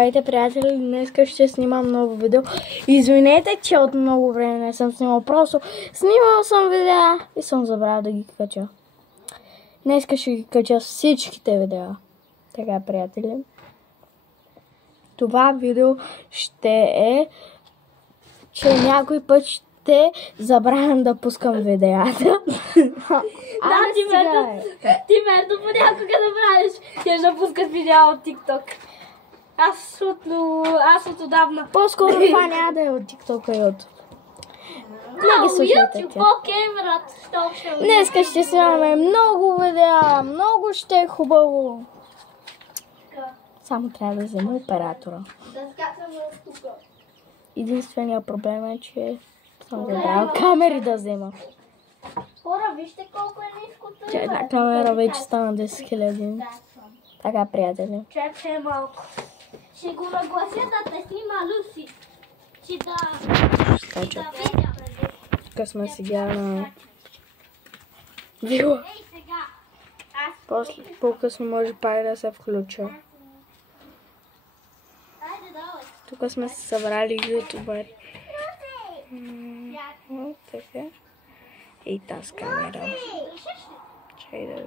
Здравейте, приятели, днес ще снимам ново видео. Извинете, че от много време не съм снимал, просто снимал съм видеа и съм забравил да ги кача. Днес ще ги кача всичките видеа. Така, приятели. Това видео ще е, че някой път ще забравям да пускам видеята. Да, ти верно понякога да правиш. Ще да пускаш видео от TikTok. Аз от отдавна. По-скоро това няма да е от TikTok и YouTube. Не ги слушайте. Окей, брат. Днеска ще снимаме много видеа, много ще е хубаво. Само трябва да взема оператора. Единственият проблем е, че съм забрал камери да взема. Хора, вижте колко е ниското. Че една камера вече стана 10 000. Така, приятели. Чакай малко. Ще го наглася да те снима Люси. Че да видя. Тук сме сега на вила. Ей, сега. После, по-късно може пак да се включа. Айде, давай. Тук сме се събрали ютубъри. Така. И тази камера. Чай да ви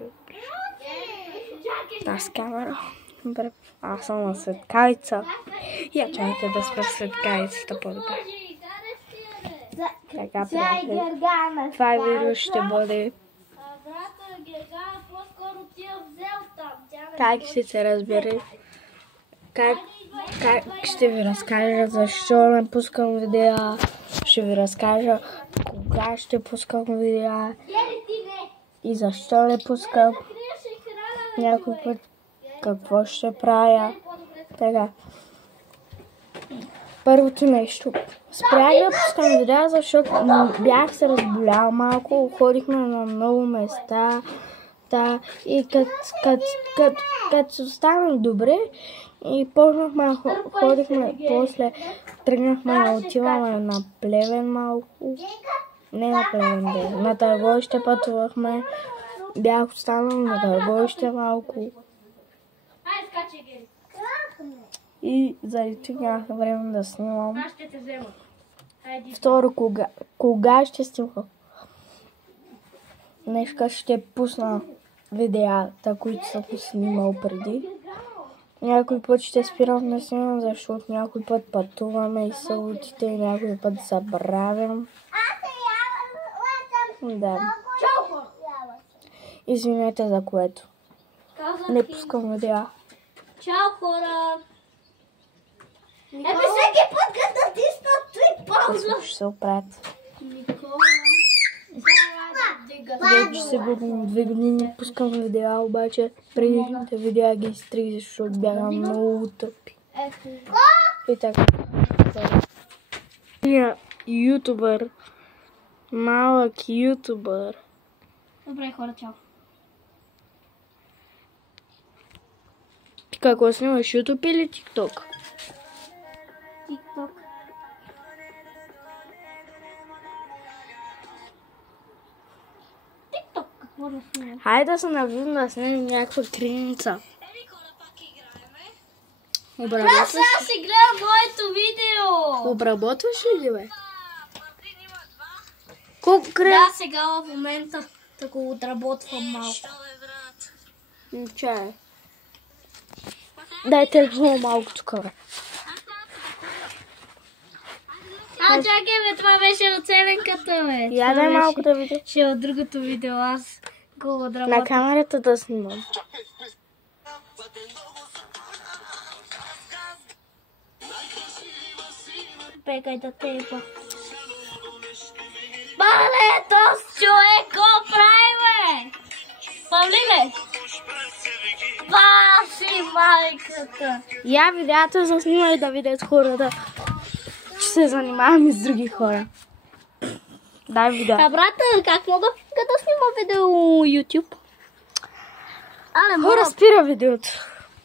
тази камера. Добре, аз съм на светкавица. Я чакайте да спра светкавицата по-добре. Така, приятели. Това видео ще бъде... Брата Гергана по-скоро ти я взел там. Как ще се разбере? Как ще ви разкажа защо не пускам видеа? Ще ви разкажа кога ще пускам видеа и защо не пускам. Някой път какво ще правя. Така. Първото нещо. Спрях да пускам видеа, защото бях се разболял малко. Ходихме на много места. И като се останах добре и почнахме, ходихме, после тръгнахме, отиваме на Плевен малко. Не на Плевен, на Търговище пътувахме. Бях останал на Търговище малко. И заради това нямах време да снимам. Аз ще те взема. Второ, кога ще снимам? Днеска ще пусна видеята, които съм снимал преди. Някой път ще спирам да снимам, защото някой път пътуваме и съботите, и някой път забравям. Да. Извинете за което. Не пускам видеа. Чао, хора! Всеки път като тиснат твит пауза. Ще се оправят. Никола. Вече се губим 2 години, пускам видеа, обаче предишните видеа ги изтрих, защото бяха много тъпи. И така. Ютубър. Малък ютубър. Добре, хора, чао. Ти какво снимаш, YouTube или TikTok? TikTok. TikTok, какво да снимаш? Хайде да се навидим да снимем някаква криница. Аз сега си гледам моето видео! Обработваш ли ги, бе? Колко Да, сега в момента да го отработвам малко. Чай. Дай телефона малко тук, бе. Чакай, бе, това беше оценката, бе. Я дай малко да видя. Ще от другото видео, аз го отработвам. На камерата да снимам. Пекай да тепа. Бале, този човек го прави, бе! Павли, бе! Паси майката! Я видеята заснимай да видят хората, че се занимавам и с други хора. Дай видео. А брата, как мога да снимам видео YouTube? Хора, спира видеото.